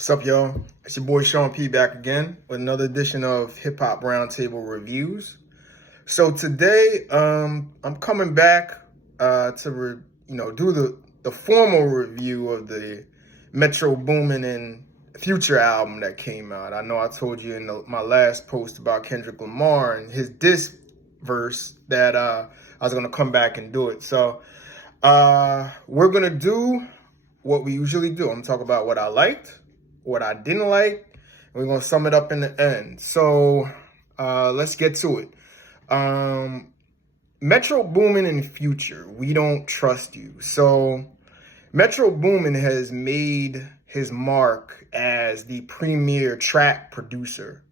What's up, y'all? It's your boy Sean P back again with another edition of Hip Hop Roundtable Reviews. So today, I'm coming back to do the formal review of the Metro Boomin and Future album that came out. I know I told you in my last post about Kendrick Lamar and his diss verse that I was gonna come back and do it. So we're gonna do what we usually do. I'm gonna talk about what I liked, what I didn't like, and we're gonna sum it up in the end. So let's get to it. Metro Boomin and Future, We Don't Trust You. So Metro Boomin has made his mark as the premier trap producer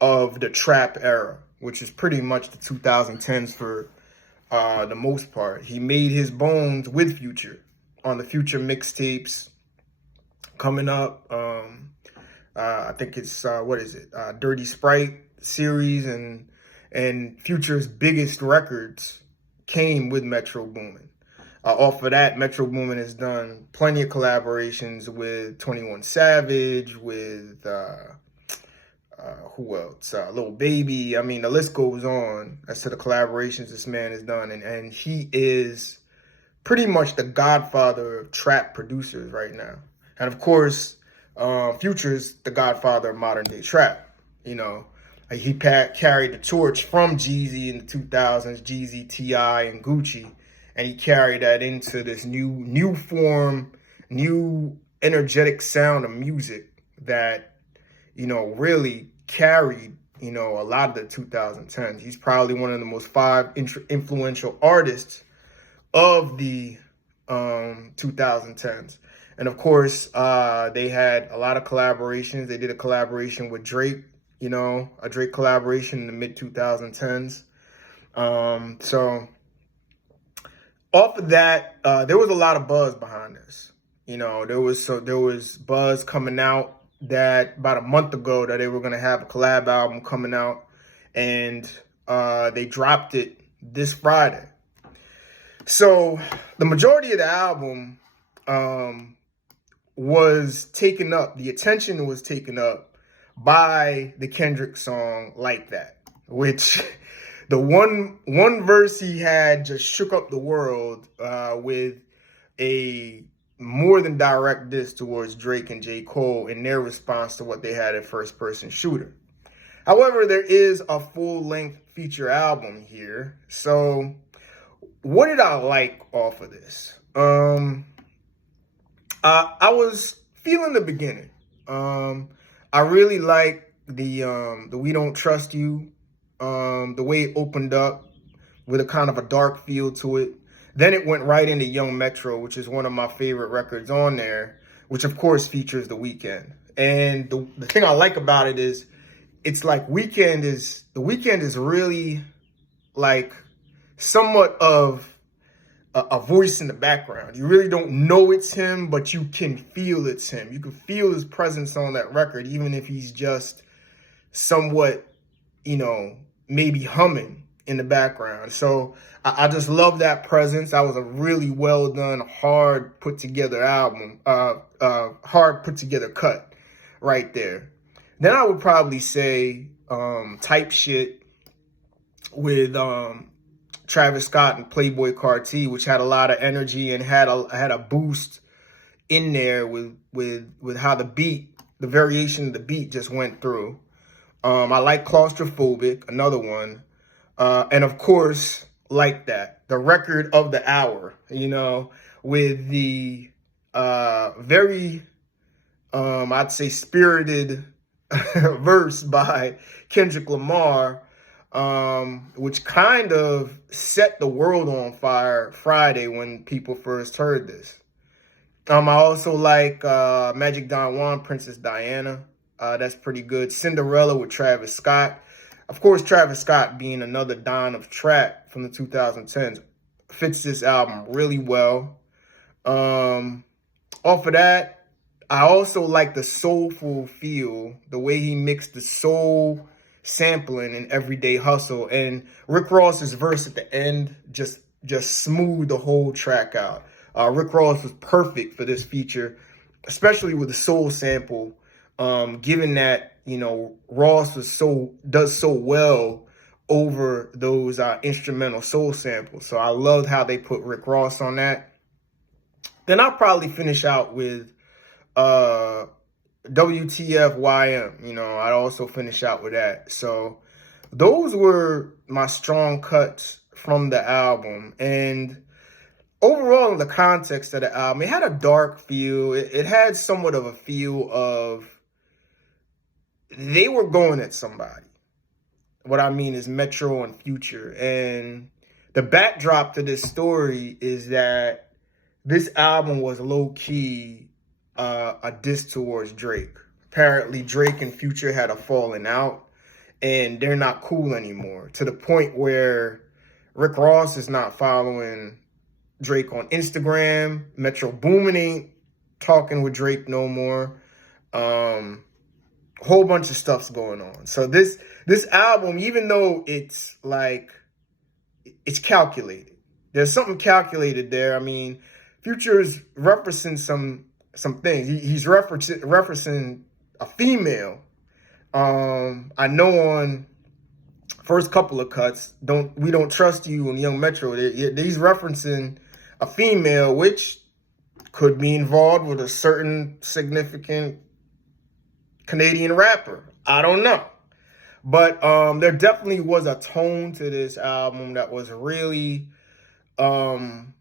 of the trap era, which is pretty much the 2010s for the most part. He made his bones with Future on the Future mixtapes coming up. I think it's Dirty Sprite series, and Future's biggest records came with Metro Boomin. Off of that, Metro Boomin has done plenty of collaborations with 21 Savage, with who else? Lil Baby. I mean, the list goes on as to the collaborations this man has done, and he is pretty much the godfather of trap producers right now. And of course, Future's the godfather of modern day trap. You know, he carried the torch from Jeezy in the 2000s, Jeezy, T.I., and Gucci, and he carried that into this new form, new energetic sound of music that, you know, really carried, you know, a lot of the 2010s. He's probably one of the most influential artists of the 2010s. And of course, they had a lot of collaborations. They did a collaboration with Drake, you know, a Drake collaboration in the mid 2010s. So off of that, there was a lot of buzz behind this. You know, there was buzz coming out that about a month ago that they were going to have a collab album coming out, and they dropped it this Friday. So the majority of the album was taken up, the attention was taken up by the Kendrick song Like That, which the one verse he had just shook up the world with a more than direct diss towards Drake and J. Cole in their response to what they had at First Person Shooter. However, there is a full-length feature album here. So what did I like off of this? I was feeling the beginning. I really like the We Don't Trust You, the way it opened up with a kind of a dark feel to it. Then it went right into Young Metro, which is one of my favorite records on there, which of course features The Weeknd. And the thing I like about it is it's like The Weeknd is really like somewhat of a voice in the background. You really don't know it's him, but you can feel it's him. You can feel his presence on that record, even if he's just somewhat, you know, maybe humming in the background. So I just love that presence. That was a really well done, hard put together album, hard put together cut right there. Then I would probably say Type Shit with Travis Scott and Playboi Carti, which had a lot of energy and had a boost in there with how the variation of the beat just went through. I like Claustrophobic, another one. And of course, Like That, the record of the hour, you know, with the very, I'd say, spirited verse by Kendrick Lamar, which kind of set the world on fire Friday when people first heard this. I also like Magic Don Juan, Princess Diana. That's pretty good. Cinderella with Travis Scott. Of course, Travis Scott being another Don of trap from the 2010s fits this album really well. Off of that, I also like the soulful feel, the way he mixed the soul sampling and Everyday Hustle, and Rick Ross's verse at the end just smoothed the whole track out. Rick Ross was perfect for this feature, especially with the soul sample given that, you know, Ross does so well over those instrumental soul samples. So I loved how they put Rick Ross on that. Then I'll probably finish out with WTFYM. You know, I'd also finish out with that. So those were my strong cuts from the album. And overall, in the context of the album, it had a dark feel. It had somewhat of a feel of they were going at somebody. What I mean is Metro and Future. And the backdrop to this story is that this album was low-key a diss towards Drake. Apparently, Drake and Future had a falling out, and they're not cool anymore, to the point where Rick Ross is not following Drake on Instagram. Metro Boomin ain't talking with Drake no more. Whole bunch of stuff's going on. So this album, even though it's like, it's calculated, there's something calculated there. I mean, Future's referencing some things. He's referencing a female. I know on first couple of cuts, we don't trust you and Young Metro. He's referencing a female, which could be involved with a certain significant Canadian rapper. I don't know. But there definitely was a tone to this album that was really kind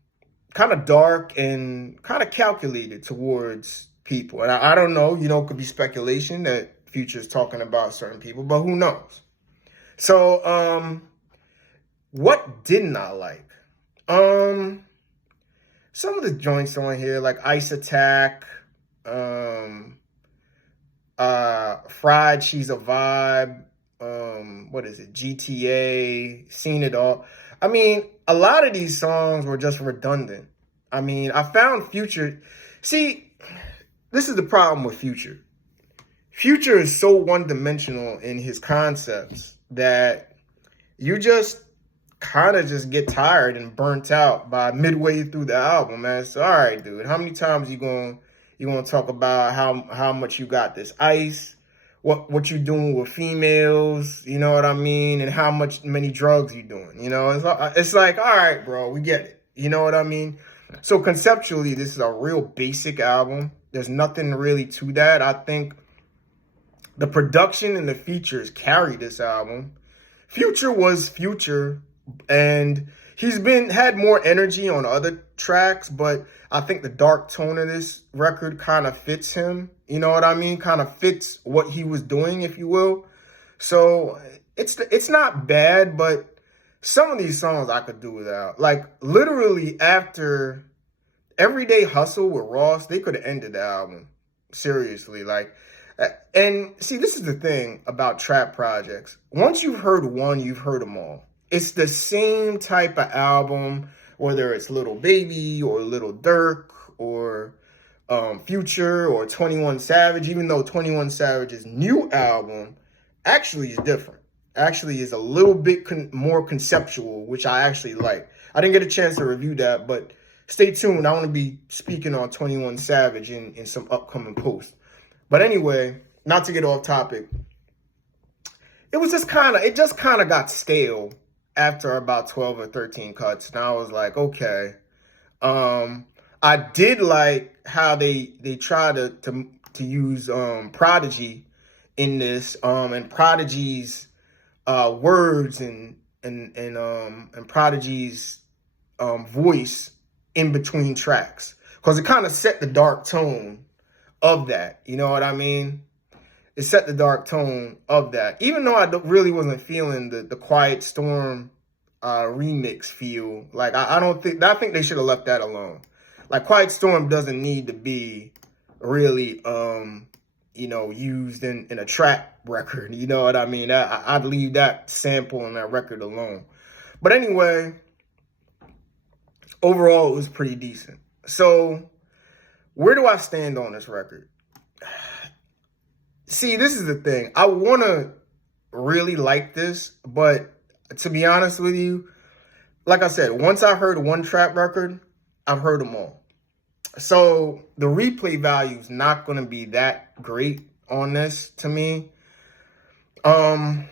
of dark and kind of calculated towards people. And I don't know, you know, it could be speculation that Future's talking about certain people, but who knows? So what didn't I like? Some of the joints on here, like Ice Attack, Fried, She's a Vibe, what is it, GTA, Seen It All. I mean, a lot of these songs were just redundant. I mean, I found Future. See, this is the problem with Future. Future is so one-dimensional in his concepts that you just kind of just get tired and burnt out by midway through the album, man. It's all right, dude. How many times you gonna talk about how much you got this ice, what you doing with females, you know what I mean, and how many drugs you doing, you know? It's like, all right, bro, we get it, you know what I mean? So conceptually, this is a real basic album. There's nothing really to that. I think the production and the features carry this album. Future was Future, and he's had more energy on other tracks, but I think the dark tone of this record kind of fits him. You know what I mean? Kind of fits what he was doing, if you will. So it's not bad, but some of these songs I could do without. Like, literally after Everyday Hustle with Ross, they could have ended the album. Seriously. Like, and see, this is the thing about trap projects. Once you've heard one, you've heard them all. It's the same type of album, whether it's Little Baby or Little Durk or Future or 21 Savage, even though 21 Savage's new album actually is different. Actually is a little bit more conceptual, which I actually like. I didn't get a chance to review that, but stay tuned. I want to be speaking on 21 Savage in some upcoming posts. But anyway, not to get off topic, it just kind of got stale after about 12 or 13 cuts. And I was like, okay. I did like how they try to use Prodigy in this, and Prodigy's words and Prodigy's voice in between tracks, because it kind of set the dark tone of that. You know what I mean? It set the dark tone of that. Even though I really wasn't feeling the Quiet Storm remix feel. Like, I think they should have left that alone. Like, Quiet Storm doesn't need to be really, you know, used in a trap record. You know what I mean? I'd leave that sample and that record alone. But anyway, overall, it was pretty decent. So, where do I stand on this record? See, this is the thing. I want to really like this, but to be honest with you, like I said, once I heard one trap record, I've heard them all. So the replay value is not going to be that great on this to me. I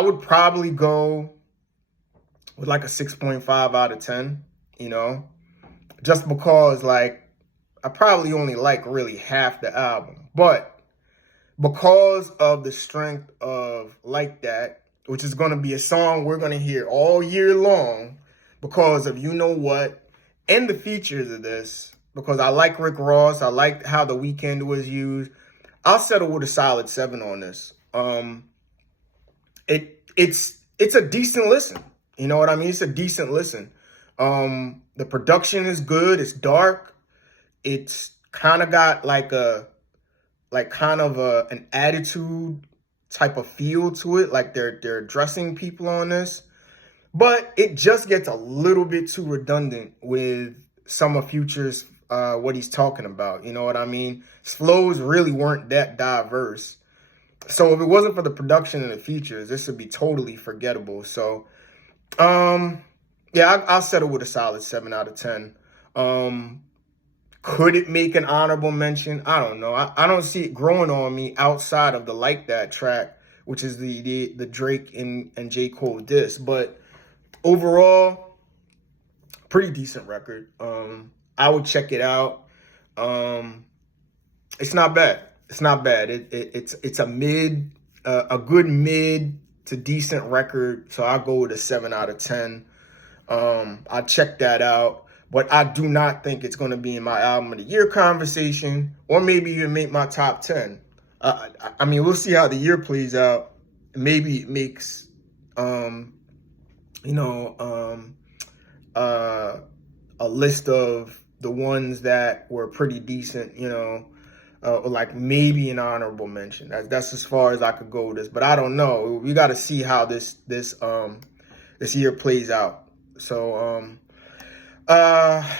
would probably go with like a 6.5 out of 10, just because like I probably only like really half the album. But because of the strength of Like That, which is going to be a song we're going to hear all year long because of You Know What and the features of this, because I like Rick Ross, I like how The Weeknd was used, I'll settle with a solid 7 on this. It's a decent listen. You know what I mean? It's a decent listen. The production is good. It's dark. It's kind of got like an attitude type of feel to it. Like they're addressing people on this, but it just gets a little bit too redundant with some of Future's what he's talking about. You know what I mean? His flows really weren't that diverse. So if it wasn't for the production and the features, this would be totally forgettable. So, yeah, I'll settle with a solid 7 out of 10. Could it make an honorable mention? I don't know. I don't see it growing on me outside of the Like That track, which is the Drake and J. Cole diss. But overall, pretty decent record. I would check it out. It's not bad. It's not bad. It's a good mid to decent record. So I'll go with a 7 out of 10. I'll check that out. But I do not think it's going to be in my album of the year conversation, or maybe even make my top 10. I mean, we'll see how the year plays out. Maybe it makes, a list of the ones that were pretty decent, like maybe an honorable mention. That's as far as I could go with this. But I don't know. We got to see how this year plays out. So,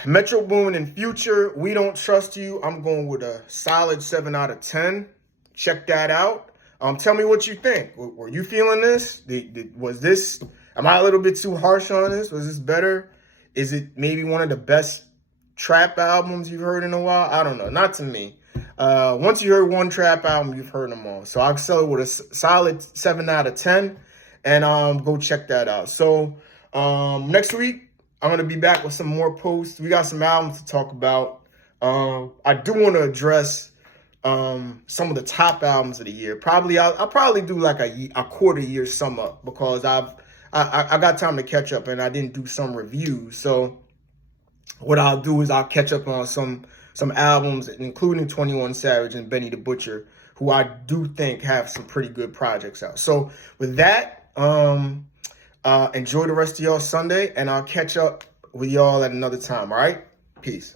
Metro Boomin and Future, We Don't Trust You. I'm going with a solid 7 out of 10. Check that out. Tell me what you think. Were you feeling this? Am I a little bit too harsh on this? Was this better? Is it maybe one of the best trap albums you've heard in a while? I don't know. Not to me. Once you heard one trap album, you've heard them all. So I'll sell it with a solid 7 out of 10. And go check that out. So next week, I'm going to be back with some more posts. We got some albums to talk about. I do want to address some of the top albums of the year. I'll probably do like a quarter year sum up, because I got time to catch up and I didn't do some reviews. So what I'll do is I'll catch up on some albums, including 21 Savage and Benny the Butcher, who I do think have some pretty good projects out. So with that, enjoy the rest of y'all Sunday, and I'll catch up with y'all at another time. All right? Peace.